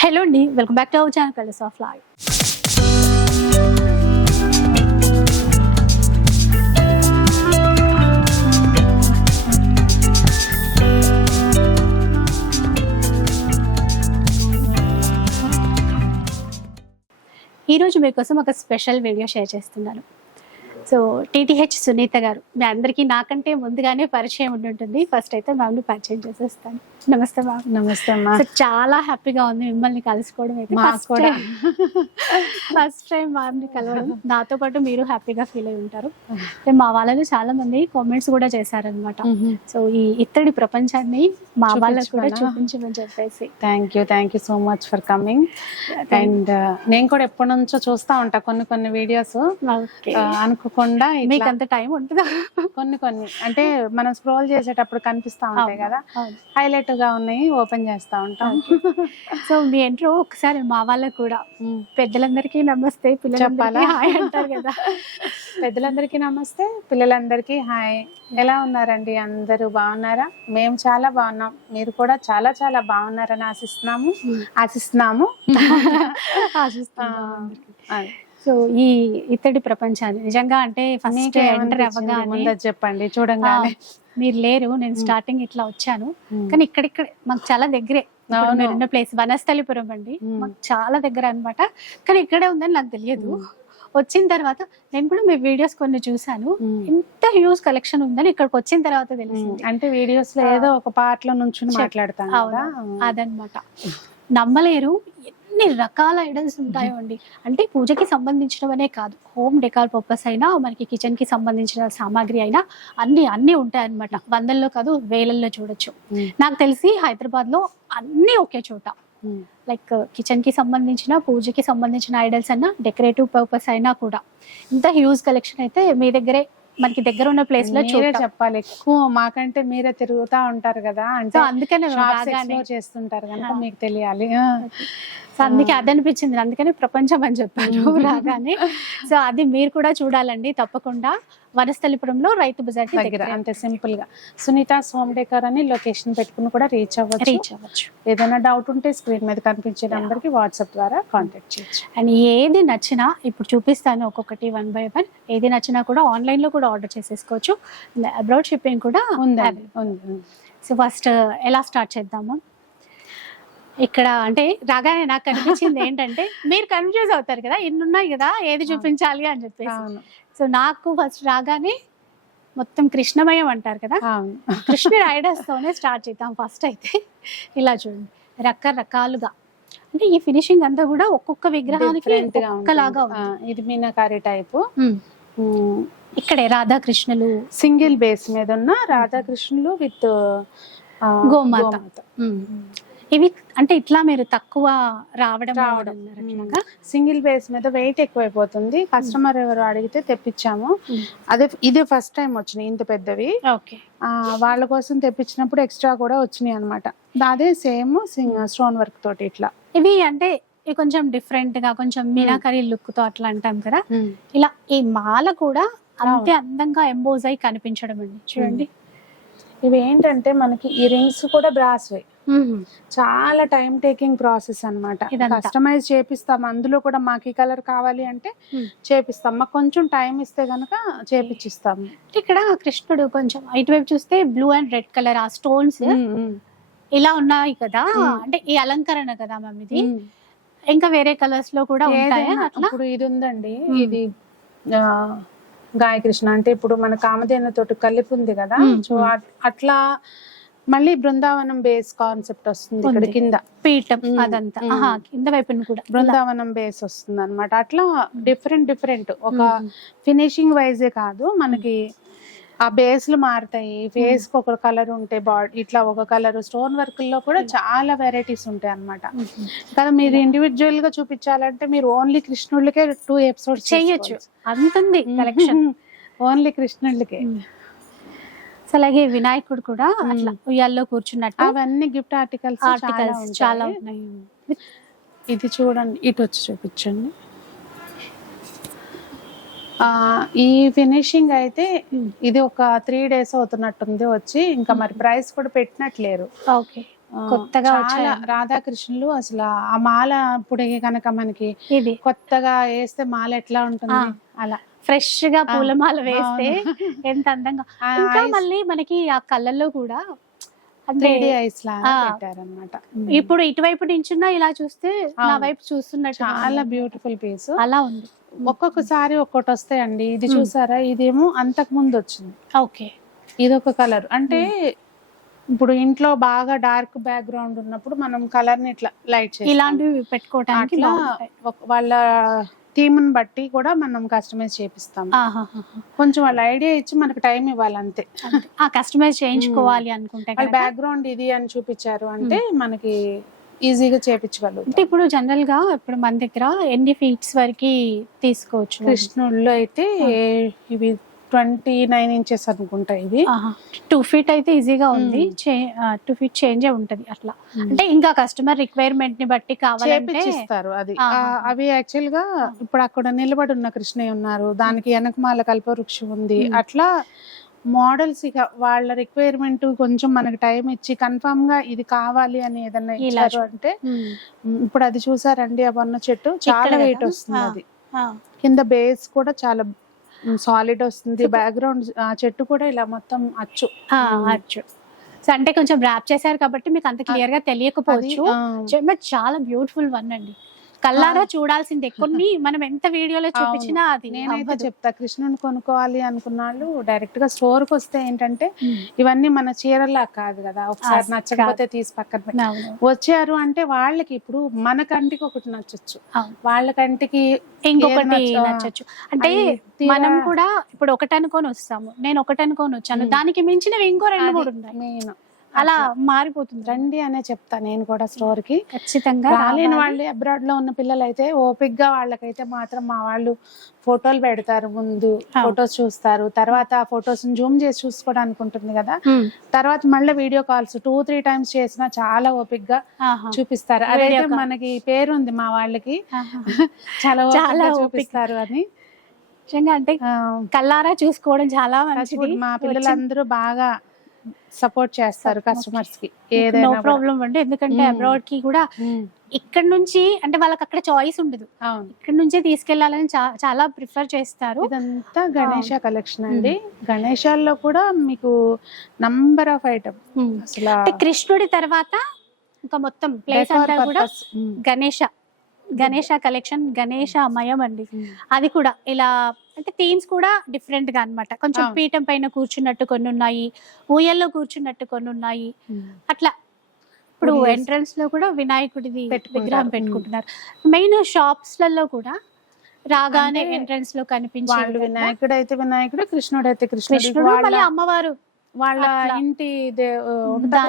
Hello అండి welcome back to our channel colours of life ఈరోజు మీకోసం ఒక స్పెషల్ వీడియో షేర్ చేస్తున్నాను. సో టీటీహెచ్ సునీత గారు మీ అందరికీ నాకంటే ముందుగానే పరిచయం ఉండి ఉంటుంది. ఫస్ట్ అయితే మ్యామ్ని పరిచయం చేసేస్తాను. నమస్తే మ్యామ్ నమస్తే అమ్మా. చాలా హ్యాపీగా ఉంది మిమ్మల్ని కలుసుకోవడం అయితే. ఫస్ట్ కూడా. ఫస్ట్ టైం మ్యామ్ని కలవడం. నాతో పాటు మీరు హ్యాపీగా ఫీల్ అయి ఉంటారు. అంటే మా వాళ్ళలో చాలా మంది కామెంట్స్ కూడా చేశారనమాట సో ఈ ఇత్తడి ప్రపంచాన్ని మా వాళ్ళకు కూడా చూపించమనా? చెప్పేసి. Thank you thank you so much for coming and uh, నేను కూడా ఎప్పటి నుంచో చూస్తా ఉంటా కొన్ని కొన్ని వీడియోస్ ఓకే అనుకోకుండా మీకు అంత టైం ఉంటుందా? కొన్ని కొన్ని. అంటే మనం స్క్రోల్ చేసేటప్పుడు కనిపిస్తా ఉంటాయి కదా. హైలైట్ గా ఉన్నాయి ఓపెన్ చేస్తా ఉంటాం సో మీ ఎంట్రో ఒకసారి మా వాళ్ళకు కూడా. పెద్దలందరికీ నమస్తే చెప్పాలా? హాయ్ అంటారు కదా పెద్దలందరికీ నమస్తే పిల్లలందరికీ హాయ్ ఎలా ఉన్నారండి అందరూ బాగున్నారా మేము చాలా బాగున్నాం మీరు కూడా చాలా చాలా బాగున్నారని ఆశిస్తున్నాము ఆశిస్తున్నాము ఆశిస్తున్నాం అందరికీ. అది. సో ఈ ఇత్తడి ప్రపంచాన్ని నిజంగా అంటే ఫస్ట్ ఎంటర్? అవ్వగానే చెప్పండి చూడంగానే మీరు లేరు నేను స్టార్టింగ్ ఇట్లా వచ్చాను. కానీ ఇక్కడిక్కడ మాకు చాలా దగ్గరే. మీరున్న ప్లేస్ వనస్థలిపురం అండి. మాకు చాలా దగ్గర అన్నమాట. కానీ ఇక్కడే ఉందని నాకు తెలియదు. వచ్చిన తర్వాత నేను కూడా మీ వీడియోస్ కొన్ని చూసాను. ఇంత హ్యూజ్ కలెక్షన్ ఉందని ఇక్కడికి వచ్చిన తర్వాత తెలిసింది. అంటే వీడియోస్లో ఏదో ఒక పార్ట్లో నుంచి చెప్- మాట్లాడతాం కదా. అవును. అదనమాట నమ్మలేరు. ఎన్ని రకాల ఐడల్స్ ఉంటాయో అండి అంటే పూజకి సంబంధించినవనే కాదు. హోమ్ డెకాల్ పర్పస్ అయినా మనకి కిచెన్కి సంబంధించిన సామాగ్రి అయినా అన్ని అన్ని ఉంటాయి అనమాట వందల్లో కాదు వేలల్లో చూడొచ్చు. నాకు తెలిసి హైదరాబాద్లో అన్ని ఒకే చోట. లైక్ కిచెన్కి సంబంధించిన పూజకి సంబంధించిన ఐడల్స్ అయినా డెకరేటివ్ పర్పస్ అయినా కూడా. ఇంత హ్యూజ్ కలెక్షన్ అయితే మీ దగ్గరే మనకి దగ్గర ఉన్న ప్లేస్లో మీరే చూడటం చెప్పాలి. ఎక్కువ మాకంటే మీరే తిరుగుతా ఉంటారు కదా. అంటే అందుకనే రాగానే చేస్తుంటారు కనుక. మీకు తెలియాలి. సో అందుకే అది అనిపించింది. అందుకని ప్రపంచం అని చెప్పారు. రాగానే. సో అది మీరు కూడా చూడాలండి తప్పకుండా. వనస్థలిపురంలో రైతు బజార్ దగ్గర. అంతే సింపుల్గా. సునీత సోమ్ డేకర్ అని లొకేషన్ పెట్టుకుని కూడా రీచ్ అవ్వచ్చు. రీచ్ అవ్వచ్చు. ఏదైనా డౌట్ ఉంటే స్క్రీన్ మీద కనిపించే నెంబర్కి వాట్సాప్ ద్వారా కాంటాక్ట్ చేయొచ్చు. అండ్ ఏది నచ్చినా ఇప్పుడు చూపిస్తాను ఒక్కొక్కటి వన్ బై వన్ ఏది నచ్చినా కూడా ఆన్లైన్లో కూడా ఆర్డర్ చేసేసుకోవచ్చు. అబ్రాడ్ షిప్పింగ్ కూడా. ఉంది ఉంది. సో ఫస్ట్ ఎలా స్టార్ట్ చేద్దాము? ఇక్కడ అంటే రాగానే నాకు కనిపించింది ఏంటంటే మీరు కన్ఫ్యూజ్ అవుతారు కదా ఇన్ని ఉన్నాయి కదా ఏది చూపించాలి అని చెప్పేసి. సో నాకు ఫస్ట్ రాగానే మొత్తం కృష్ణమయం అంటారు కదా? కృష్ణుడి ఐడల్స్ తోనే స్టార్ట్ చేద్దాం ఫస్ట్ అయితే. ఇలా చూడండి. రకరకాలుగా. అంటే ఈ ఫినిషింగ్ అంతా కూడా ఒక్కొక్క విగ్రహానికి ఒక్కలాగా ఇది మీనాకారి టైపు. ఇక్కడే రాధాకృష్ణులు. సింగిల్ బేస్ మీద ఉన్న రాధాకృష్ణులు విత్ గోమాత. ఇవి అంటే ఇట్లా మీరు తక్కువ రావడం రావడం. సింగిల్ బేస్ మీద వెయిట్ ఎక్కువైపోతుంది. కస్టమర్ ఎవరు అడిగితే తెప్పించాము. అదే ఇదే ఫస్ట్ టైం వచ్చినాయి ఇంత పెద్దవి. ఓకే. వాళ్ళ కోసం తెప్పించినప్పుడు ఎక్స్ట్రా కూడా వచ్చినాయి అనమాట అదే సేమ్ స్టోన్ వర్క్ తోటి ఇట్లా. ఇవి అంటే ఇవి కొంచెం డిఫరెంట్గా కొంచెం మీనాకరి లుక్తో అట్లా అంటాం కదా. ఇలా ఈ మాల కూడా అంతే అందంగా ఎంబోజ్ అయి కనిపించడం అండి. చూడండి. ఇవి ఏంటంటే మనకి ఈ రింగ్స్ కూడా బ్రాస్ వే. ఉమ్. చాలా టైం టేకింగ్ ప్రాసెస్ అన్నమాట ఇదంతా. కస్టమైజ్ చేపిస్తాం అందులో కూడా మాకు ఈ కలర్ కావాలి అంటే. చేపిస్తాం మాకు కొంచెం టైం ఇస్తే గనక చేపిచ్చిస్తాము ఇక్కడ కృష్ణుడు కొంచెం ఇటువైపు చూస్తే బ్లూ అండ్ రెడ్ కలర్ ఆ స్టోన్స్ ఇలా ఉన్నాయి కదా. అంటే ఈ అలంకరణ కదా మ్యామ్ ఇది. ఇంకా వేరే కలర్స్లో కూడా ఉంటాయా ఇప్పుడు ఇది ఉందండి. ఇది గాయకృష్ణ అంటే ఇప్పుడు మన కామధేను తోటి కలిపి ఉంది కదా. సో అట్- అట్లా మళ్ళీ బృందావనం బేస్ కాన్సెప్ట్ వస్తుంది ఇక్కడ. కింద. పీఠం అదంతా. కింద వైపున కూడా. బృందావనం బేస్ వస్తుంది అనమాట అట్లా డిఫరెంట్ డిఫరెంట్ ఒక. ఫినిషింగ్ వైజే కాదు మనకి ఆ బేస్లు మారుతాయి. ఫేస్కి ఒక కలర్ ఉంటే బాడీ ఇట్లా ఒక కలర్ స్టోన్ వర్క్లో కూడా చాలా వెరైటీస్ ఉంటాయి అన్నమాట. ఉమ్. కదా మీరు ఇండివిజువల్గా చూపించాలంటే మీరు ఓన్లీ కృష్ణుడికే టూ ఎపిసోడ్స్ చెయ్యొచ్చు అంతుంది కలెక్షన్ ఓన్లీ కృష్ణుడికే అలాగే వినాయకుడు కూడా అట్లా ఉయ్యాల్లో కూర్చున్నట్టు అవన్నీ గిఫ్ట్ ఆర్టికల్స్ ఆర్టికల్స్ చాలా ఉన్నాయి. ఇది చూడండి ఇటు వచ్చి చూపించండి. ఈ ఫినిషింగ్ అయితే ఇది ఒక త్రీ డేస్ అవుతున్నట్టుంది వచ్చి ఇంకా మరి ప్రైస్ కూడా పెట్టినట్లేరు. ఓకే. కొత్తగా చాలా. రాధాకృష్ణులు అసలు ఆ మాల ఇప్పుడు కనుక మనకి కొత్తగా వేస్తే మాల ఎట్లా ఉంటుంది. అలా. ఫ్రెష్గా పూలమాల వేస్తే. ఎంత అందంగా. ఇంకా మళ్ళీ మనకి ఆ కళ్ళల్లో కూడా అంటే 3D ఐస్ లాగా ఆ. పెట్టారనమాట ఇప్పుడు ఇటువైపు నించున్నా ఇలా చూస్తే నా. వైపు చూస్తున్నట్టు చాలా బ్యూటిఫుల్ పీస్ అలా ఉంది. ఒక్కొక్కసారి ఒక్కొక్కటి వస్తాయండి. ఇది. చూసారా? ఇదేమో అంతకు ముందు వచ్చింది. ఓకే. ఇది ఒక కలర్ అంటే ఇప్పుడు ఇంట్లో బాగా డార్క్ బ్యాక్గ్రౌండ్ ఉన్నప్పుడు మనం కలర్ని ఇట్లా లైట్ చేయాలి ఇలాంటివి. ఒక- వాళ్ళ థీమ్ని బట్టి కూడా మనం కస్టమైజ్ చేపిస్తాం. కొంచెం వాళ్ళ ఐడియా ఇచ్చి మనకు టైం ఇవ్వాలి అంతే కస్టమైజ్ చేయించుకోవాలి అనుకుంటే వాళ్ళ. బ్యాక్గ్రౌండ్ ఇది అని చూపించారు అంటే మనకి ఈజీగా చేపించగలుగుతాం అంటే ఇప్పుడు జనరల్గా ఇప్పుడు మన దగ్గర ఎన్ని ఫీట్స్ వరకు తీసుకోవచ్చు? కృష్ణుళ్ళు అయితే ఇవి ట్వంటీ నైన్ ఇంచెస్ అనుకుంటా ఇవి టూ ఫీట్ అయితే ఈజీగా ఉంది. మ్మ్. టూ ఫీట్ చేంజ్ ఉంటుంది అట్లా. అంటే ఇంకా కస్టమర్ రిక్వైర్మెంట్ని బట్టి కావాలంటే చేపిచ్చిస్తారు అది. అవి యాక్చువల్గా ఇప్పుడు అక్కడ నిలబడి ఉన్న కృష్ణయ్య ఉన్నారు. దానికి వెనకమాల కల్పవృక్షం ఉంది. మ్మ్. అట్లా మోడల్స్ ఇక వాళ్ళ రిక్వైర్మెంట్ కొంచెం మనకి టైం ఇచ్చి కన్ఫర్మ్గా ఇది కావాలి అని ఏదన్నా ఇచ్చారు అంటే ఇప్పుడు అది చూసారండి ఆ చెట్టు. చాలా వెయిట్? వస్తుంది. అది. కింద బేస్ కూడా చాలా సాలిడ్ వస్తుంది. బ్యాక్గ్రౌండ్ ఆ చెట్టు కూడా ఇలా మొత్తం అచ్చు. అచ్చు. సో అంటే కొంచెం ర్యాప్ చేశారు కాబట్టి మీకు అంత క్లియర్గా తెలియకపోవచ్చు. చాలా బ్యూటిఫుల్ వన్ అండి. కల్లారా చూడాల్సిందే కొన్ని మనం ఎంత వీడియోలో చూపించినా అది నేనైతే. చెప్తా కృష్ణుని కొనుక్కోవాలి అనుకున్న వాళ్ళు డైరెక్ట్గా స్టోర్కి వస్తే ఏంటంటే. ఇవన్నీ మన చీరలా కాదు కదా ఒకసారి నచ్చకపోతే తీసి పక్కన. వచ్చారు అంటే వాళ్ళకి ఇప్పుడు మన కంటికి ఒకటి నచ్చొచ్చు. వాళ్ళ కంటికి ఇంకొకటి. నచ్చచ్చు అంటే మనం కూడా ఇప్పుడు ఒకటి అనుకొని వస్తాము నేను ఒకటి అనుకొని వచ్చాను. దానికి మించినవి ఇంకో రెండు మూడు ఉన్నాయి అలా మారిపోతుంది రండి అనే చెప్తా నేను కూడా స్టోర్కి ఖచ్చితంగా రాలేని. వాళ్ళు అబ్రాడ్లో ఉన్న పిల్లలు అయితే ఓపిక్గా వాళ్ళకైతే మాత్రం మా వాళ్ళు ఫోటోలు పెడతారు ముందు. ఫొటోస్ చూస్తారు తర్వాత ఆ ఫొటోస్ జూమ్ చేసి చూసుకోవడానికి ఉంటుంది కదా. తర్వాత మళ్ళీ video calls two three times చేసినా చాలా ఓపిక్గా. చూపిస్తారు అదైతే. మనకి పేరు ఉంది మా వాళ్ళకి. చాలా చాలా. చూపిస్తారు అని నిజంగా అంటే కల్లారా చూసుకోవడం చాలా మంచిది మా పిల్లలందరూ బాగా సపోర్ట్ చేస్తారు కస్టమర్స్కి ఏదైనా. ప్రాబ్లం అండి. ఎందుకంటే. అబ్రాడ్కి కూడా ఇక్కడ నుంచి అంటే వాళ్ళకి అక్కడ చాయిస్ ఉండదు. ఇక్కడ నుంచే తీసుకెళ్ళాలని చాలా ప్రిఫర్ చేస్తారు. ఇదంతా గణేష కలెక్షన్ అండి. గణేశాల్లో కూడా మీకు నంబర్ ఆఫ్ ఐటమ్. అసలు అంటే కృష్ణుడి తర్వాత ఇంకా మొత్తం ప్లేస్ అంతా కూడా గణేష. గణేష కలెక్షన్ గణేష మయం అండి ఉమ్. అది కూడా ఇలా అంటే థీమ్స్ కూడా డిఫరెంట్గా అన్నమాట. కొంచెం అవును. పీఠం పైన కూర్చున్నట్టు కొన్ని ఉన్నాయి ఊయల్లో కూర్చున్నట్టు కొన్ని ఉన్నాయి అట్లా. ఇప్పుడు. ఎంట్రన్స్లో కూడా వినాయకుడిది. విగ్రహం పెట్టుకుంటున్నారు. మెయిన్ షాప్స్లలో కూడా రాగానే ఎంట్రన్స్లో కనిపించే వాళ్ళు విధంగా వినాయకుడు అయితే వినాయకుడు కృష్ణుడు అయితే కృష్ణుడు. మళ్ళీ అమ్మవారు. వాళ్ళ. ఇంటి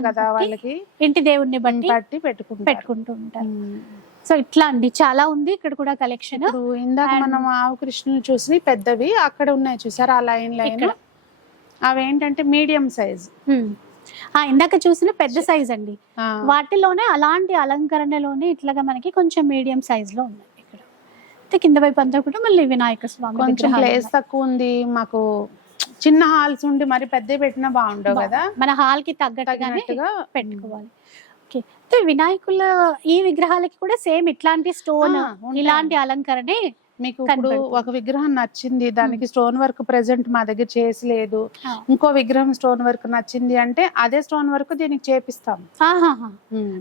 కదా వాళ్ళకి. ఇంటి దేవుణ్ణి బట్టి పెట్టుకుంటారు. పెట్టుకుంటూ ఉంటారు. సో ఇట్లా అండి. చాలా ఉంది ఇక్కడ కూడా కలెక్షన్ ఇందాక మనం ఆవు కృష్ణుని చూసి పెద్దవి అక్కడ ఉన్నాయి చూసారు ఆ లైన్ లైన్? ఇక్కడ. అవి ఏంటంటే మీడియం సైజ్ ఆ ఇందాక చూసిన పెద్ద సైజ్ అండి. వాటిలోనే అలాంటి అలంకరణలోనే ఇట్లాగా మనకి కొంచెం మీడియం సైజ్లో ఉన్నాయి ఇక్కడ. కింద వైపు అంతా కూడా మళ్ళీ వినాయక స్వామి కొంచెం ప్లేస్. తక్కువ ఉంది. మాకు చిన్న హాల్స్ ఉండి మరి పెద్ద పెట్టినా బాగుండవు కదా? మన హాల్కి తగినట్టుగా పెట్టుకోవాలి. ఓకే వినాయకుల ఈ విగ్రహాలకి కూడా సేమ్ ఇట్లాంటి స్టోన్. ఇలాంటి అలంకరణే మీకు ఇప్పుడు. ఒక విగ్రహం నచ్చింది దానికి స్టోన్ వర్క్ ప్రెసెంట్ మా దగ్గర చేసి లేదు ఆ. ఇంకో విగ్రహం స్టోన్ వర్క్ నచ్చింది అంటే అదే స్టోన్ వర్క్ దీనికి చేపిస్తాం ఆహాహా.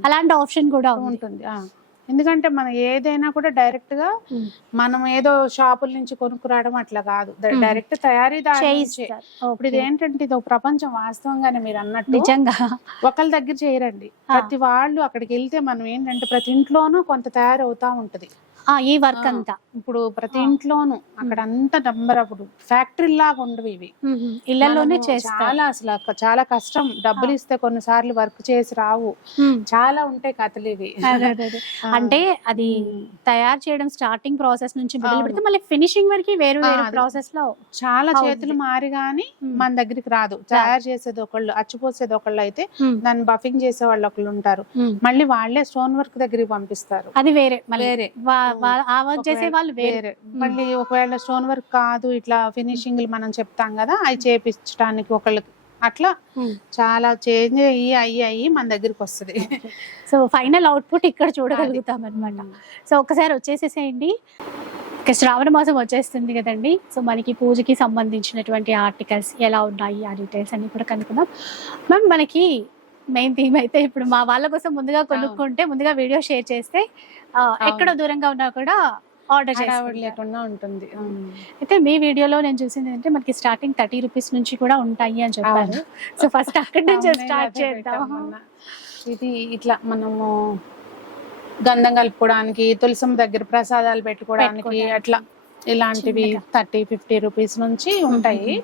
అలాంటి ఆప్షన్ కూడా ఉంటుంది. ఎందుకంటే మనం ఏదైనా కూడా డైరెక్ట్గా. మనం ఏదో షాపుల నుంచి కొనుక్కురావడం అట్లా కాదు. డైరెక్ట్ తయారీదారు. ఇప్పుడు ఇది. ఏంటంటే ఇది ఒక ప్రపంచం వాస్తవంగానే మీరు అన్నట్టు నిజంగా ఒకళ్ళ దగ్గర చేయరండి. ప్రతి వాళ్ళు అక్కడికి వెళ్తే మనం ఏంటంటే ప్రతి ఇంట్లోనూ కొంత తయారవుతా ఉంటది ఆ, ఈ వర్క్. అంతా ఇప్పుడు ప్రతి. ఇంట్లోనూ అక్కడ అంత నంబర్ అప్పుడు ఫ్యాక్టరీ లాగా ఉండవు ఇవి. ఇళ్ళలోనే చేస్తారు చాలా అసలు చాలా కష్టం డబ్బులు ఇస్తే కొన్నిసార్లు వర్క్ చేసి రావు. చాలా ఉంటాయి కథలు ఇవి. అంటే అది. తయారు చేయడం స్టార్టింగ్ ప్రాసెస్ నుంచి మొదలు. పెడితే మళ్ళీ ఫినిషింగ్ వరకు వేరు వేరు. ప్రాసెస్లో చాలా. చేతులు మారి గాని. మన దగ్గరికి రాదు తయారు చేసేది ఒకళ్ళు అచ్చిపోసేది ఒకళ్ళు అయితే. దాన్ని బఫింగ్ చేసే వాళ్ళు ఒకళ్ళు ఉంటారు. మళ్ళీ వాళ్ళే స్టోన్ వర్క్ దగ్గరికి పంపిస్తారు అది వేరే మళ్ళీ వేరే ఆ వర్క్ చేసే వాళ్ళు వేరే. వేరే. మళ్ళీ ఒకవేళ స్టోన్ వర్క్ కాదు ఇట్లా ఫినిషింగ్ మనం చెప్తాం కదా అవి చేపించడానికి ఒకళ్ళకి. అట్లా చాలా చేంజ్ అయ్యి అయ్యి అయ్యి మన దగ్గరికి వస్తుంది. సో ఫైనల్ అవుట్పుట్ ఇక్కడ చూడగలుగుతాం అనమాట సో ఒకసారి వచ్చేసేసేయండి. ఇక శ్రావణ మాసం వచ్చేస్తుంది కదండి. సో మనకి పూజకి సంబంధించినటువంటి ఆర్టికల్స్ ఎలా ఉన్నాయి ఆ డీటెయిల్స్ అన్ని కూడా కనుక్కుందాం. మ్యామ్ మనకి మెయిన్ థీమ్ అయితే ఇప్పుడు మా వాళ్ళ కోసం ముందుగా కొనుక్కుంటే ముందుగా వీడియో షేర్ చేస్తే ఎక్కడ దూరంగా ఉన్నా కూడా ఆర్డర్ లేకుండా ఉంటుంది. అయితే మీ వీడియోలో నేను చూసింది ఏంటంటే మనకి స్టార్టింగ్ థర్టీ రూపీస్ నుంచి కూడా ఉంటాయి అని చెప్పారు. సో ఫస్ట్ అక్కడి నుంచి స్టార్ట్ చేద్దాం. ఇది ఇట్లా మనము గంధం కలుపుకోవడానికి తులసం దగ్గర ప్రసాదాలు పెట్టుకోవడానికి. అట్లా ఇలాంటివి. థర్టీ ఫిఫ్టీ రూపీస్ నుంచి ఉంటాయి.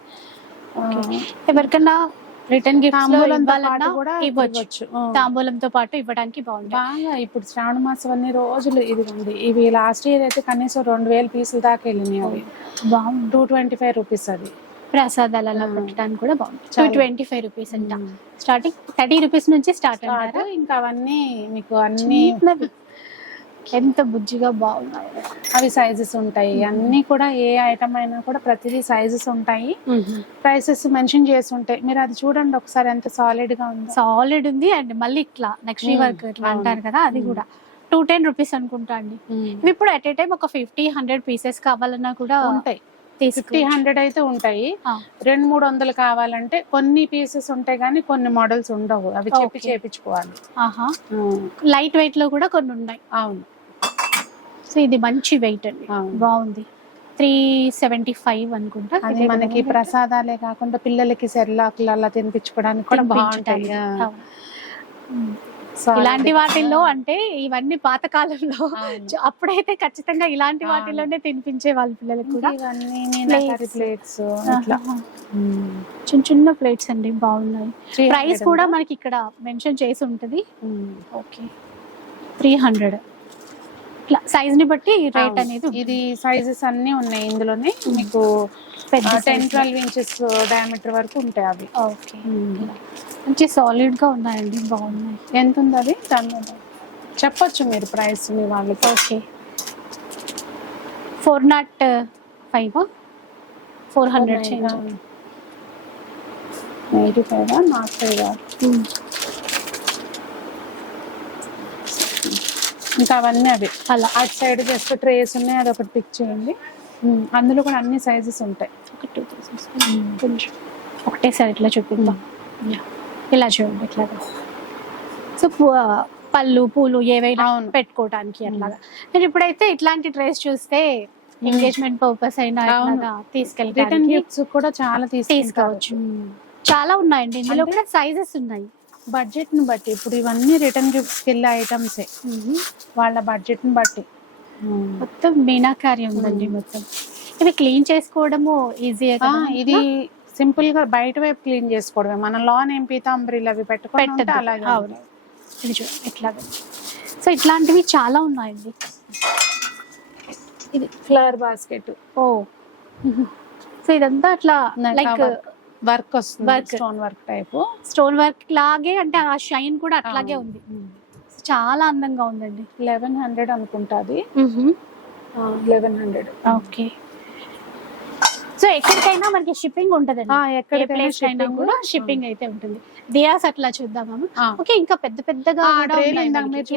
ఎవరికన్నా రిటర్న్ గిఫ్ట్స్ ఇవ్వచ్చు. తాంబూలంతో పాటు ఇవ్వడానికి బాగుంటుంది బాగా ఇప్పుడు శ్రావణ మాసం అన్ని రోజులు ఇది ఉంది. ఇవి లాస్ట్ ఇయర్ అయితే కనీసం రెండు వేల పీసుల దాకా వెళ్ళినాయి అవి. బాగుంది. టూ ట్వంటీ ఫైవ్ రూపీస్ అది. ప్రసాదాలు అలా ఆ. పెట్టడానికి కూడా బాగుంది. టూ. ట్వంటీ ఫైవ్ రూపీస్ అంట. స్టార్టింగ్ థర్టీ రూపీస్ నుంచి స్టార్ట్ అన్నారు ఇంకా అవన్నీ మీకు అన్ని. ఎంత బుజ్జిగా బాగున్నాయి. అవి సైజెస్ ఉంటాయి. అన్ని కూడా ఏ ఐటమ్ అయినా కూడా ప్రతిదీ సైజెస్ ఉంటాయి. ప్రైసెస్ మెన్షన్ చేసి ఉంటాయి మీరు అది చూడండి ఒకసారి ఎంత సాలిడ్గా ఉందో. సాలిడ్ ఉంది అండ్ మళ్ళీ ఇట్లా Mm. వర్క్ ఇట్లా. అంటారు కదా అది. కూడా. టూ టెన్ రూపీస్ అనుకుంటా అండి. ఇప్పుడు అట్ ఏ టైం ఒక ఫిఫ్టీ హండ్రెడ్ పీసెస్ కావాలన్నా కూడా ఉంటాయి. ఫిఫ్టీ హండ్రెడ్ అయితే ఉంటాయి. రెండు మూడు వందలు కావాలంటే కొన్ని పీసెస్ ఉంటాయి కానీ కొన్ని మోడల్స్ ఉండవు. అవి చెప్పి. చేపించుకోవాలి. ఆహా. లైట్ వెయిట్లో కూడా కొన్ని ఉన్నాయి. అవును. సో ఇది మంచి వెయిట్ అండి. బాగుంది. త్రీ సెవెంటీ ఫైవ్ అనుకుంటా. అది మనకి ప్రసాదాలే కాకుండా పిల్లలకి సెర్లాకులు అలా తినిపించుకోవడానికి కూడా బాగుంటాయి. ఇలాంటి. వాటిల్లో అంటే ఇవన్నీ పాత కాలంలో అప్పుడైతే ఖచ్చితంగా ఇలాంటి. వాటిలోనే తినిపించే వాళ్ళ పిల్లలకు కూడా ప్లేట్స్. చిన్న చిన్న ప్లేట్స్ అండి బాగున్నాయి 300 ప్రైస్ కూడా? మనకి ఇక్కడ మెన్షన్ చేసి ఉంటది. ఓకే త్రీ హండ్రెడ్ సైజ్ని బట్టి రేట్. అనేది. ఇది సైజెస్ అన్ని ఉన్నాయి ఇందులోనే మీకు పెద్ద టెన్. ట్వెల్వ్ ఇంచెస్ డయామీటర్ వరకు ఉంటాయి అవి. ఓకే. మంచి సాలిడ్గా ఉన్నాయండి బాగున్నాయి. ఎంత ఉంది అది? దాని మీద చెప్పొచ్చు మీరు ప్రైస్ మీ వాళ్ళకి. Okay. Four not five four hundred change eighty five not five ఇంకా అవన్నీ అవి. అలా. అటు సైడ్ జస్ట్ ట్రేస్ ఉన్నాయి అది ఒకటి పిక్ చేయండి. అందులో కూడా అన్ని సైజెస్ ఉంటాయి. ఒక టూ కొంచెం ఒకటేసారి ఇట్లా చూపిద్దాం. ఇలా చూడండి ఇట్లాగా. సో పళ్ళు పూలు ఏవైనా. పెట్టుకోవడానికి అట్లాగా. నేను ఇప్పుడైతే ఇట్లాంటి డ్రెస్ చూస్తే ఎంగేజ్మెంట్ పర్పస్ అయినా. ఇట్లాగా రిటర్న్ గిఫ్ట్స్ కూడా చాలా తీసుకోవచ్చు చాలా ఉన్నాయండి. ఇందులో కూడా సైజెస్ ఉన్నాయి. బడ్జెట్ని బట్టి ఇప్పుడు ఇవన్నీ రిటర్న్ గిఫ్ట్స్కి వెళ్ళే ఐటమ్సే వాళ్ళ బడ్జెట్ని బట్టి. మొత్తం మీనాకారి ఉందండి మొత్తం. ఇవి క్లీన్ చేసుకోవడము ఈజీ ఆ, ఇది సింపుల్గా బయట వైపు క్లీన్ చేసుకోవడమే. మన లోన్ ఏం పీతాంబరీలు అవి పెట్టుకుంటే అలాగే ఇది ఇట్లాగా. సో ఇట్లాంటివి చాలా ఉన్నాయండి. ఇది ఫ్లవర్ బాస్కెట్ ఓ. సో ఇదంతా అట్లా లైక్ వర్క్ వస్తుంది Work. Stone work type stone work లాగే అంటే ఆ షైన్ కూడా అట్లాగే ఉంది. చాలా అందంగా ఉందండి. లెవెన్ హండ్రెడ్ అనుకుంటాది లెవెన్ హండ్రెడ్ ఓకే. సో ఎక్కడికైనా మనకి షిప్పింగ్ ఎక్కడికైనా ప్లేస్ అయినా కూడా షిప్పింగ్ అయితే ఉంటుంది. దియాస్ అట్లా చూద్దాము ఆ. ఓకే ఇంకా పెద్ద పెద్దగా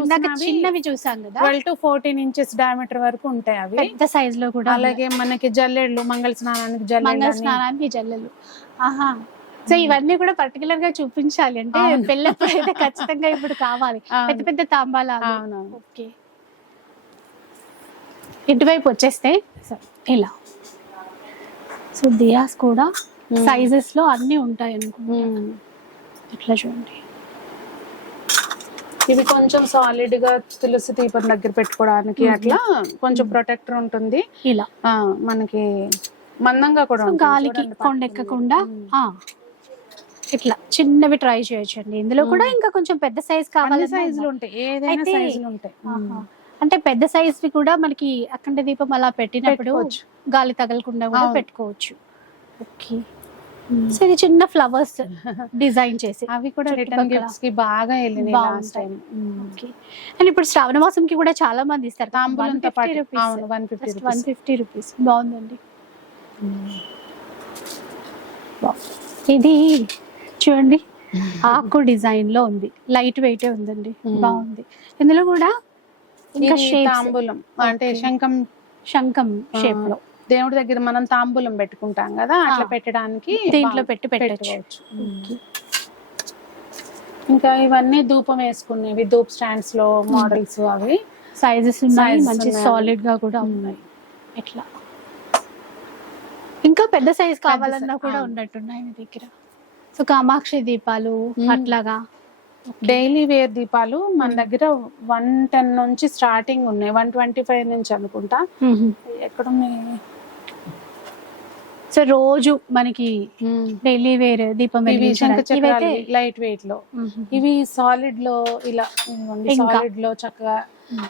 ఇందాక చిన్నవి చూసాం కదా. Twelve to fourteen inches diameter వరకు ఉంటాయి అవి. పెద్ద సైజ్లో కూడా అలాగే మనకి జల్లెళ్ళు మంగళ స్నానానికి మంగళ జల్లెళ్ళు అని. స్నానానికి జల్లెలు ఆహా. సో ఇవన్నీ కూడా పర్టికులర్గా చూపించాలి అంటే. పెళ్ళప్పుడు అయితే ఖచ్చితంగా ఇప్పుడు కావాలి. పెద్ద పెద్ద తాంబాలాలు అవునవును. ఓకే ఇటువైపు వచ్చేస్తే ఇలా సో దియాస్ కూడా. సైజెస్లో అన్ని ఉంటాయి అనుకుంటా ఉమ్. ఇట్లా చూడండి ఇవి కొంచెం సాలిడ్గా తులసి దీపం దగ్గర పెట్టుకోవడానికి. అట్లా కొంచెం ప్రొటెక్టర్ ఉంటుంది ఇలా మనకి మందంగా కూడా. గాలికి కొండెక్కకుండా ఇట్లా చిన్నవి ట్రై చేయొచ్చు అండి ఇందులో కూడా ఇంకా కొంచెం పెద్ద సైజ్ కావాలి సైజులు ఉంటాయి. ఏదైనా అయితే- సైజులు ఉంటాయి. అంటే పెద్ద సైజ్ కూడా మనకి అఖండ దీపం అలా పెట్టినప్పుడు. గాలి తగలకుండా కూడా. పెట్టుకోవచ్చు. ఓకే. సో ఇది చిన్న ఫ్లవర్స్ డిజైన్ చేసి. అవి కూడా రిటర్న్. గిఫ్ట్స్కి బాగా వెళ్ళినాయి లాస్ట్. Time okay. అండ్ ఇప్పుడు శ్రావణ మాసంకి కూడా చాలా మంది ఇస్తారు తాంబూలంతో పాటు. అవును one fifty one fifty rupees బాగుందండి. బాగుంది. ఇది చూడండి. ఆకు డిజైన్లో ఉంది. లైట్ వెయిట్ ఉందండి. బాగుంది. ఇందులో కూడా ఇంకా తాంబూలం. అంటే. శంఖం శంఖం షేప్లో దేవుడి దగ్గర మనం తాంబూలం పెట్టుకుంటాం కదా అట్లా. పెట్టడానికి దీంట్లో పెట్టి పెట్టచ్చు. పెట్టుకోవచ్చు. ఇంకా ఇవన్నీ ధూపం వేసుకునేవి ధూప్ స్టాండ్స్లో మోడల్స్ అవి. సైజెస్ ఉన్నాయి మంచి. సాలిడ్గా కూడా ఉన్నాయి. ఇట్లా. ఇంకా పెద్ద సైజ్ కావాలన్నా కూడా. ఉన్నట్టున్నాయి మీ దగ్గర. సో కామాక్షి దీపాలు. అట్లాగా. డైలీ వేర్ దీపాలు మన. దగ్గర వన్ టెన్ నుంచి స్టార్టింగ్ ఉన్నాయి. వన్ ట్వంటీ ఫైవ్ నుంచి అనుకుంటా. ఎక్కడ సో రోజు మనకి డైలీ వేర్ దీపం లైట్ వెయిట్లో. ఇవి సాలిడ్లో ఇలా? సాలిడ్లో చక్కగా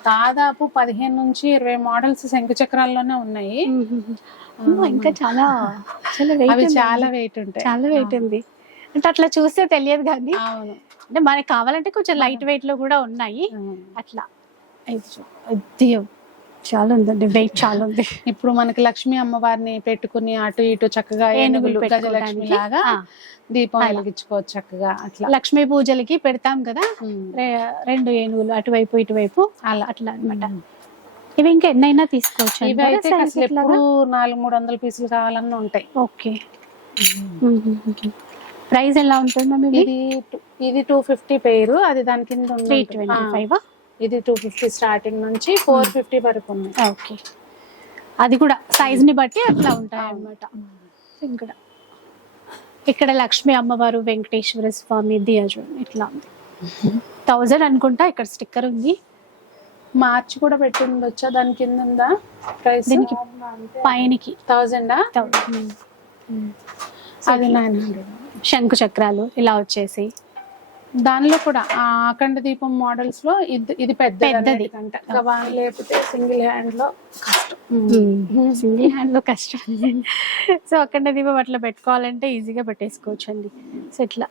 దాదాపు పదిహేను నుంచి ఇరవై మోడల్స్ శంఖ చక్రాల్లోనే ఉన్నాయి. ఇంకా చాలా అవి చాలా వెయిట్ ఉంటాయి. చాలా వెయిట్ ఉంది. అంటే అట్లా చూస్తే తెలియదు కానీ అవును. అంటే మనకి కావాలంటే కొంచెం లైట్ వెయిట్లో కూడా ఉన్నాయి. అట్లా. ఇది చాలా ఉందండి వెయిట్ చాలా ఉంది ఇప్పుడు మనకి లక్ష్మీ అమ్మవారిని పెట్టుకుని అటు ఇటు చక్కగా ఏనుగులు గజలక్ష్మి. లాగా దీపం. వెలిగించుకోవచ్చు చక్కగా అట్లా. లక్ష్మీ పూజలకి పెడతాం కదా. రెండు ఏనుగులు అటువైపు ఇటువైపు. అలా అట్లా అన్నమాట. ఇవి ఇంకా ఎన్నైనా తీసుకోవచ్చు ఇవి? అయితే అసలు? ఎప్పుడు నాలుగు మూడు వందల పీసులు కావాలన్నా ఉంటాయి. ఓకే. ప్రైస్ ఎలా ఉంటుంది మ్యామ్ ఇది ఇది? టు- ఫిఫ్టీ పేరు. అది దాని కింద ఉంది త్రీ. ట్వంటీ ఫైవ్ ఇది టూ ఫిఫ్టీ స్టార్టింగ్ నుంచి ఫోర్ ఫిఫ్టీ వరకు ఉన్నాయి ఓకే అది కూడా సైజ్ని బట్టి అట్లా ఉంటాయి అన్నమాట. ఇక్కడ ఇక్కడ లక్ష్మీ అమ్మవారు వెంకటేశ్వర స్వామి దియాజు ఇట్లా ఉంది. థౌజండ్ అనుకుంటా ఇక్కడ స్టిక్కర్ ఉంది. మార్చి కూడా పెట్టి ఉండొచ్చా దాని కింద ఉందా? ప్రైస్ దీనికి పైనకి. థౌజండా? థౌజండ్. అది నైన్ హండ్రెడ్ శంకు చక్రాలు ఇలా వచ్చేసి. దానిలో కూడా ఆ అఖండ దీపం మోడల్స్లో ఇది ఇది పెద్ద పెద్దది. లేకపోతే సింగిల్ హ్యాండ్లో కష్టం. సింగిల్ హ్యాండ్లో కష్టం. సో అక్కడ దీపం అట్లా పెట్టుకోవాలంటే ఈజీగా పెట్టేసుకోవచ్చు అండి సో ఇట్లా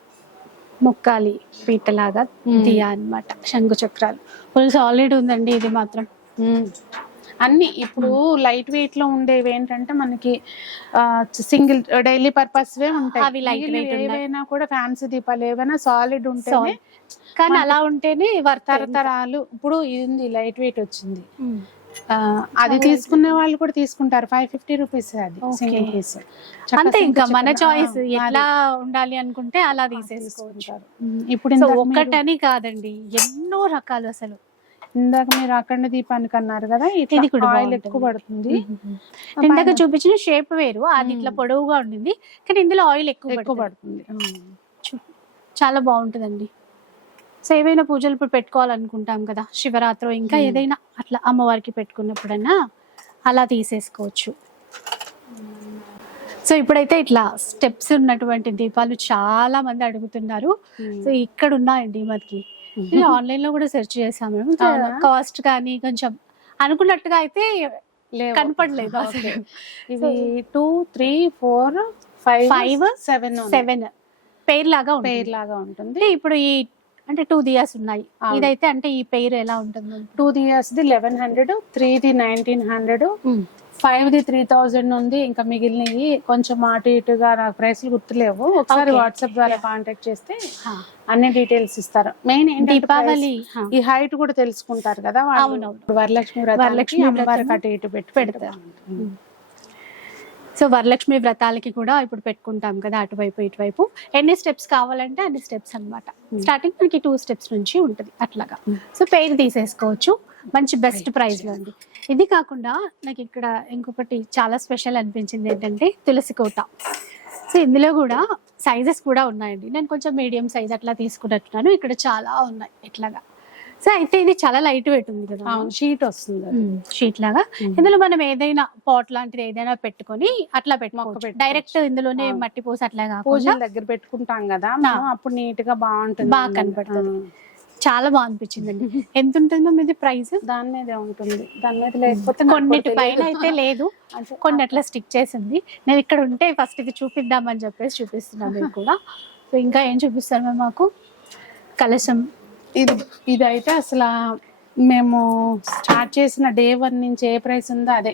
ముక్కాలి పీటలాగా. దియా అన్నమాట శంకు చక్రాలు. ఫుల్ సాలిడ్ ఉందండి ఇది మాత్రం. అన్ని ఇప్పుడు లైట్ వెయిట్లో ఉండేవి ఏంటంటే మనకి సింగిల్ డైలీ పర్పస్ వే ఉంటాయి. అవి weight ఉన్నాయి. ఏవైనా కూడా ఫ్యాన్సీ దీపాలు ఏవైనా సాలిడ్ Solid. కానీ అలా ఉంటేనే తరతరాలు. ఇప్పుడు ఇది లైట్ వెయిట్ వచ్చింది. అది తీసుకునే వాళ్ళు కూడా తీసుకుంటారు. ఫైవ్ ఫిఫ్టీ రూపీస్ అది. Single piece. అంతే ఇంకా మన చాయిస్ ఎట్లా ఉండాలి అనుకుంటే అలా తీసేసుకోవచ్చు. ఇప్పుడు ఒక్కటని కాదండి ఎన్నో రకాలు అసలు. ఇందాక మీరు అఖండ దీపానికి అన్నారు కదా ఇది కూడా ఆయిల్. ఎక్కువ పడుతుంది. ఇందాక చూపించిన షేప్ వేరు అది ఇట్లా. పొడవుగా ఉండింది కానీ ఇందులో ఆయిల్ ఎక్కువ ఎక్కువ పడుతుంది. చాలా బాగుంటుందండి. సో ఏవైనా పూజలు ఇప్పుడు పెట్టుకోవాలనుకుంటాం కదా శివరాత్రి ఇంకా. ఏదైనా అట్లా అమ్మవారికి పెట్టుకున్నప్పుడన్నా అలా తీసేసుకోవచ్చు. సో ఇప్పుడైతే ఇట్లా స్టెప్స్ ఉన్నటువంటి దీపాలు చాలా మంది అడుగుతున్నారు. సో ఇక్కడ ఉన్నాయండి మనకి ఆన్లైన్లో కూడా సెర్చ్ చేసాము అవునా? కాస్ట్ కానీ కొంచెం అనుకున్నట్టుగా అయితే. కనపడలేదు. ఇవి two three four five Five, seven seven pair లాగా పేర్ లాగా ఉంటుంది. ఇప్పుడు ఈ అంటే టూ దియాస్ ఉన్నాయి. ఇదైతే అంటే ఈ పేరు ఎలా ఉంటుంది two years the eleven hundred three the nineteen hundred five the three thousand ఉంది. ఇంకా మిగిలినవి కొంచెం అటు ఇటుగా నాకు ప్రైస్లు గుర్తులేవు. ఒకసారి. వాట్సాప్ ద్వారా కాంటాక్ట్ చేస్తే అన్ని డీటెయిల్స్ ఇస్తారు. మెయిన్ దీపావళి. ఈ హైట్ కూడా తెలుసుకుంటారు కదా వరలక్ష్మి వరలక్ష్మి అమ్మవారికి అటు ఇటు పెట్టి పెడతారు. సో వరలక్ష్మి వ్రతాలకి కూడా ఇప్పుడు పెట్టుకుంటాం కదా అటువైపు ఇటువైపు. ఎన్ని స్టెప్స్ కావాలంటే అన్ని స్టెప్స్ అన్నమాట. స్టార్టింగ్ మనకి టూ స్టెప్స్ నుంచి ఉంటుంది అట్లాగా. సో పెయిర్ తీసేసుకోవచ్చు. మంచి బెస్ట్ ప్రైస్లో ఉంది. ఇది కాకుండా నాకు ఇక్కడ ఇంకొకటి చాలా స్పెషల్ అనిపించింది ఏంటంటే తులసి కోట. సో ఇందులో కూడా సైజెస్ కూడా ఉన్నాయండి. నేను కొంచెం మీడియం సైజ్ అట్లా తీసుకున్నట్టున్నాను. ఇక్కడ చాలా ఉన్నాయి ఇట్లాగా. సో అయితే ఇది చాలా లైట్ వెయిట్ ఉంది కదా షీట్ వస్తుంది. షీట్ లాగా. ఇందులో మనం ఏదైనా పాట్ లాంటిది ఏదైనా పెట్టుకొని అట్లా పెట్టుకోవచ్చు. డైరెక్ట్ ఇందులోనే. మట్టి పోసి అట్లా పూజల దగ్గర పెట్టుకుంటాం కదా అప్పుడు నీట్గా బాగుంటుంది బాగా కనపడుతుంది. చాలా బాగా అనిపించిందండి ఎంత ఉంటుంది మ్యామ్ ఇది ప్రైస్? దాని మీదే ఉంటుంది. దాని మీద లేకపోతే కొన్నిటి పైన. అయితే లేదు. కొన్ని అట్లా స్టిక్ చేసింది. నేను ఇక్కడ ఉంటే ఫస్ట్ ఇది చూపిద్దామని చెప్పేసి చూపిస్తున్నాను మీకు కూడా. సో ఇంకా ఏం చూపిస్తారు మ్యామ్ మాకు? కలశం. ఇది ఇది అయితే అసలు మేము స్టార్ట్ చేసిన డే వన్ నుంచి ఏ ప్రైస్ ఉందో అదే.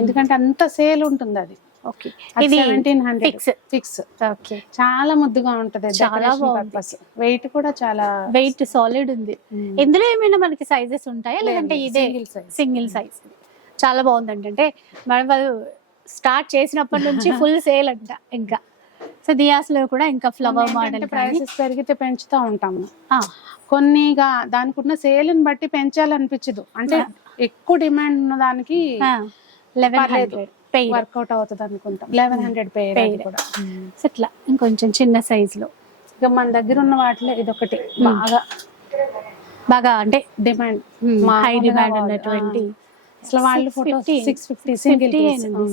ఎందుకంటే అంత సేల్ ఉంటుంది అది ఓకే. ఇది సెవెంటీన్ హండ్రెడ్ ఫిక్స్ ఓకే. చాలా ముద్దుగా ఉంటది చాలా బాగుంది. పర్పస్ వెయిట్ కూడా చాలా వెయిట్ సాలిడ్ ఉంది. ఇందులో ఏమైనా మనకి సైజెస్ ఉంటాయా? లేదంటే లేదు, ఇదే. సింగిల్ సైజ్ చాలా బాగుందండి అంటే మనం స్టార్ట్ చేసినప్పటి నుంచి ఫుల్ సేల్ అంట ఇంకా. సో దియాస్లో కూడా ఇంకా ఫ్లవర్ మోడల్ ప్రైసెస్ పెరిగితే పెంచుతూ ఉంటాము. కొన్నిగా దానికి ఉన్న సేల్ని బట్టి పెంచాలనిపించదు. అంటే ఎక్కువ డిమాండ్ ఉన్న దానికి లెవెన్. హండ్రెడ్ పెయిర్ వర్కౌట్ అవుతుంది అనుకుంటాం లెవెన్ హండ్రెడ్ Pair. కూడా. ఇట్లా. ఇంకొంచెం చిన్న సైజ్లో. ఇక మన దగ్గర ఉన్న వాటిలో ఇదొకటి. బాగా బాగా అంటే డిమాండ్ హై డిమాండ్ ఉన్నటువంటి అసలు వాళ్ళు photo 650, six fifty single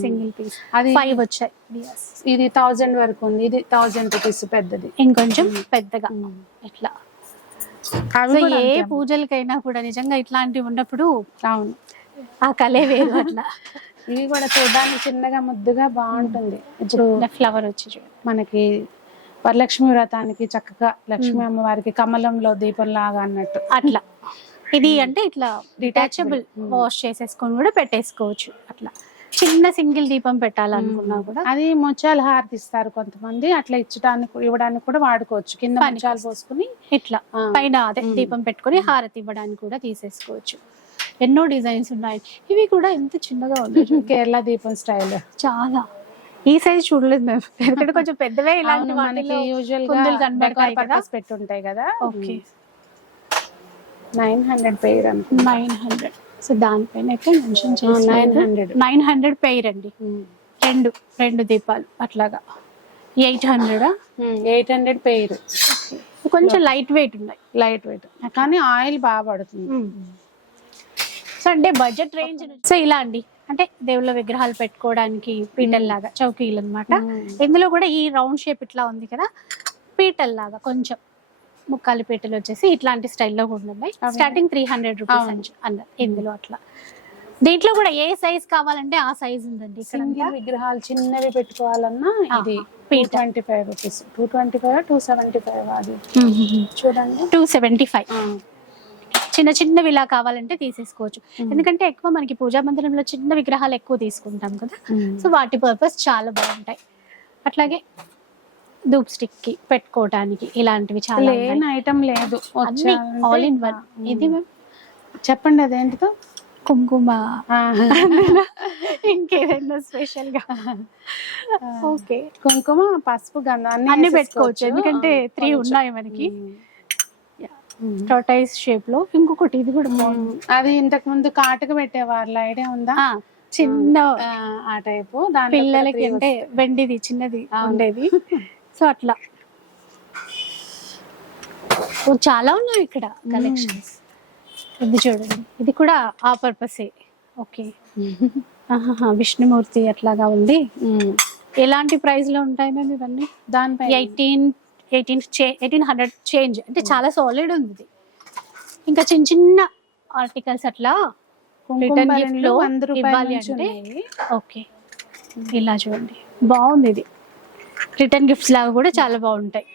single piece అది ఫైవ్ వచ్చాయి. ఇది థౌజండ్ వరకు ఉంది. ఇది థౌజండ్ రూపీస్ పెద్దది. ఇంకొంచెం పెద్దగా. ఇట్లా. అవి సో కూడా ఏ. పూజలకైనా కూడా నిజంగా ఇట్లాంటివి ఉన్నప్పుడు అవును. ఆ కలే వేరు అట్లా. ఇవి కూడా చూడడానికి చిన్నగా ముద్దుగా బాగుంటుంది. ఇప్పుడు ఫ్లవర్ వచ్చి మనకి వరలక్ష్మి వ్రతానికి చక్కగా లక్ష్మీ అమ్మవారికి కమలంలో దీపం లాగా అన్నట్టు. అట్లా. ఇది అంటే ఇట్లా డిటాచబుల్ వాష్ చేసేసుకొని కూడా పెట్టేసుకోవచ్చు. అట్లా. చిన్న సింగిల్ దీపం పెట్టాలనుకున్నా కూడా. అది ముత్యాలు హారతి ఇస్తారు కొంతమంది. అట్లా ఇచ్చడానికి ఇవ్వడానికి కూడా వాడుకోవచ్చు. కింద పోసుకుని ఇట్లా. పైన అదే దీపం పెట్టుకొని హారతి ఇవ్వడానికి కూడా తీసేసుకోవచ్చు. ఎన్నో డిజైన్స్ ఉన్నాయి. ఇవి కూడా ఎంత చిన్నగా ఉంది కేరళ దీపం స్టైల్. చాలా. ఈ సైజ్ చూడలేదు మేము. ఎందుకంటే కొంచెం పెద్దవే ఇలాంటి మనకి యూజువల్ కనబడతాయి కదా. పెట్టుంటాయి కదా. Okay. Nine hundred pair nine hundred so దానిపైన అయితే mention nine hundred nine hundred pair అండి రెండు రెండు దీపాలు అట్లాగా. Eight hundred eight hundred pair. కొంచెం లైట్ వెయిట్ ఉన్నాయి. లైట్ వెయిట్ కానీ ఆయిల్ బాగా పడుతుంది. సో అంటే బడ్జెట్ రేంజ్ సో ఇలా అండి. అంటే దేవుళ్ళ విగ్రహాలు పెట్టుకోవడానికి పీటల్ లాగా చౌకీలు అన్నమాట ఇందులో కూడా ఈ రౌండ్ షేప్ ఇట్లా ఉంది కదా పీటల్ లాగా కొంచెం. ముక్కాలి పీటలు వచ్చేసి ఇట్లాంటి స్టైల్లో కూడా ఉన్నాయి. Starting three hundred rupees. అన్నారు ఇందులో అట్లా. దీంట్లో కూడా ఏ సైజ్ కావాలంటే ఆ సైజ్ ఉందండి సింగిల్ విగ్రహాలు చిన్నవి పెట్టుకోవాలన్నా ఇది two twenty five rupees two twenty five two seventy five అది చూడండి. టూ సెవెంటీ ఫైవ్ చిన్న చిన్నవి ఇలా కావాలంటే తీసేసుకోవచ్చు. ఎందుకంటే ఎక్కువ మనకి పూజా మందిరంలో చిన్న విగ్రహాలు ఎక్కువ తీసుకుంటాం కదా. సో వాటి పర్పస్ చాలా బాగుంటాయి. అట్లాగే ధూప్ స్టిక్కి పెట్టుకోవడానికి ఇలాంటివి చాలా లేని ఐటమ్ లేదు. ఆల్ ఇన్ వన్ ఇది చెప్పండి అదేంటిదో? కుంకుమ. ఇంకేదైనా స్పెషల్గా? ఓకే కుంకుమ పసుపు గంధం అన్ని. పెట్టుకోవచ్చు. ఎందుకంటే త్రీ. ఉన్నాయి మనకి. టోటైస్ షేప్లో ఇంకొకటి ఇది కూడా బాగుంది. అది ఇంతకు ముందు కాటుక పెట్టేవాళ్ళు ఐడియా ఉందా? చిన్న ఆ, టైపు. దాని పిల్లలకి అంటే వెండిది చిన్నది. ఉండేది. సో అట్లా. చాలా ఉన్నాయి ఇక్కడ కలెక్షన్స్. ఇది చూడండి. ఇది కూడా ఆ పర్పసే. ఓకే. విష్ణుమూర్తి అట్లాగా ఉంది. ఎలాంటి ప్రైస్లో ఉంటాయి మేము ఇవన్నీ? దానిపై eighteen eighteen eighteen hundred change. అంటే చాలా సాలిడ్ ఉంది ఇంకా చిన్న చిన్న ఆర్టికల్స్ అట్లా ఇవ్వాలి అంటే. ఓకే. ఇలా చూడండి. బాగుంది ఇది. రిటర్న్ గిఫ్ట్స్ లాగా కూడా చాలా బాగుంటాయి.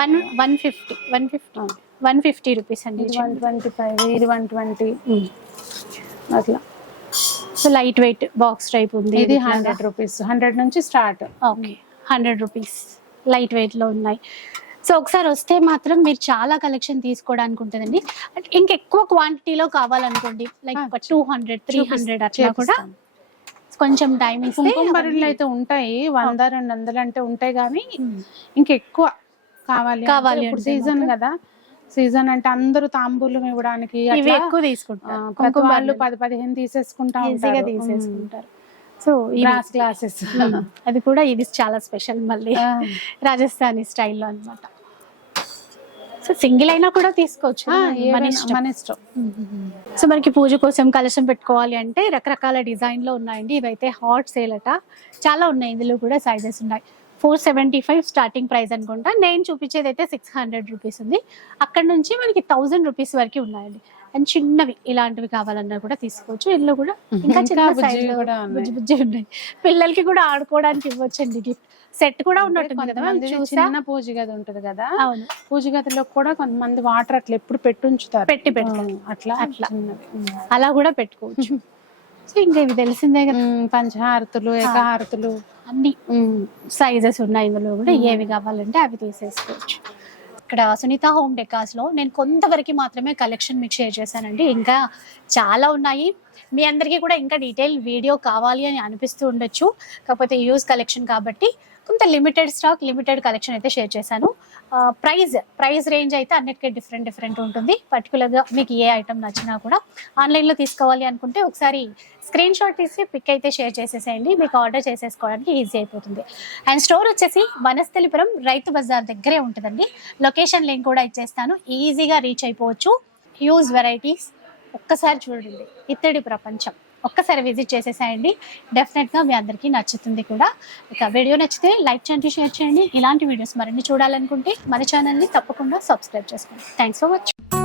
One one fifty one fifty one fifty rupees అండి వన్ ట్వంటీ ఫైవ్ ఇది వన్ ట్వంటీ. అట్లా. So light weight box type ఉంది ఇది హండ్రెడ్ రూపీస్ హండ్రెడ్ నుంచి start okay hundred rupees light వెయిట్లో ఉన్నాయి. సో ఒకసారి వస్తే మాత్రం మీరు చాలా కలెక్షన్ తీసుకోవడానికి ఉంటుందండి. ఇంకెక్కువ క్వాంటిటీలో కావాలనుకోండి. లైక్ ఆ, టూ హండ్రెడ్ త్రీ హండ్రెడ్ అట్లా కూడా. కొంచెం టైం కుంకుమ అయితే ఉంటాయి. వంద రెండు వందలు అంటే ఉంటాయి కానీ. ఇంకెక్కువ కావాలి కావాలి ఇప్పుడు సీజన్ కదా. సీజన్ అంటే అందరూ తాంబూలం ఇవ్వడానికి ఎక్కువ తీసుకుంటారు. వాళ్ళు పది పదిహేను తీసేసుకుంటా ఈజీగా తీసేసుకుంటారు. సో గ్లాస్ గ్లాసెస్ అది కూడా ఇది చాలా స్పెషల్ మళ్ళీ రాజస్థానీ స్టైల్లో అన్నమాట. సో సింగిల్ అయినా కూడా తీసుకోవచ్చు. మన ఇష్టం. మన ఇష్టం. సో మనకి పూజ కోసం కలశం పెట్టుకోవాలి అంటే రకరకాల డిజైన్లో ఉన్నాయండి. ఇవైతే హాట్ సేల్ అట. చాలా ఉన్నాయి. ఇందులో కూడా సైజెస్ ఉన్నాయి. Four seventy five starting price అనుకుంటా. నేను చూపించేది అయితే సిక్స్ హండ్రెడ్ రూపీస్ ఉంది. అక్కడ నుంచి మనకి థౌజండ్ రూపీస్ వరకు ఉన్నాయండి. అండ్ చిన్నవి ఇలాంటివి కావాలన్నా కూడా తీసుకోవచ్చు. ఇందులో కూడా ఇంకా చిన్న. బుజ్జి బుజ్జి ఉన్నాయి. పిల్లలకి కూడా ఆడుకోవడానికి ఇవ్వచ్చండి గిఫ్ట్ సెట్ కూడా ఉన్నట్టుంది కదా చిన్న పూజ గది ఉంటది కదా? అవును. పూజ గదిలో కూడా కొంతమంది వాటర్ అట్లా ఎప్పుడు పెట్టుంచుతారు పెట్టి పెడతారు. ఆ, అట్లా అట్లా. ఉమ్. అలా కూడా పెట్టుకోవచ్చు. సో ఇంకా ఇవి తెలిసిందే కదా. పంచహారతులు ఏకహారతులు. అన్ని సైజెస్ ఉన్నాయి ఇందులో కూడా. ఏవి కావాలంటే అవి తీసేసుకోవచ్చు. ఇక్కడ సునీత హోమ్ డెకాస్లో నేను కొంతవరకు మాత్రమే కలెక్షన్ మీకు షేర్ చేశానండి. ఇంకా చాలా ఉన్నాయి. మీ అందరికీ కూడా ఇంకా డీటెయిల్ వీడియో కావాలి అని అనిపిస్తూ ఉండొచ్చు. కాకపోతే యూజ్ కలెక్షన్ కాబట్టి కొంత లిమిటెడ్ స్టాక్ లిమిటెడ్ కలెక్షన్ అయితే షేర్ చేశాను. ప్రైస్ ప్రైస్ రేంజ్ అయితే అన్నిటికీ డిఫరెంట్ డిఫరెంట్ ఉంటుంది. పర్టికులర్గా మీకు ఏ ఐటమ్ నచ్చినా కూడా ఆన్లైన్లో తీసుకోవాలి అనుకుంటే ఒకసారి స్క్రీన్ షాట్ తీసి పిక్ అయితే షేర్ చేసేసేయండి. మీకు ఆర్డర్ చేసేసుకోవడానికి ఈజీ అయిపోతుంది. అండ్ స్టోర్ వచ్చేసి వనస్థలిపురం రైతు బజార్ దగ్గరే ఉంటుందండి. లొకేషన్ లింక్ కూడా ఇచ్చేస్తాను. ఈజీగా రీచ్ అయిపోవచ్చు. హ్యూజ్ వెరైటీస్ ఒక్కసారి చూడండి. ఇత్తడి ప్రపంచం. ఒక్కసారి విజిట్ చేసేసేయండి. డెఫినెట్గా మీ అందరికీ నచ్చుతుంది కూడా. ఇక వీడియో నచ్చితే లైక్ చేయండి షేర్ చేయండి. ఇలాంటి వీడియోస్ మరిన్ని చూడాలనుకుంటే మన ఛానల్ని తప్పకుండా సబ్స్క్రైబ్ చేసుకోండి. Thanks for watching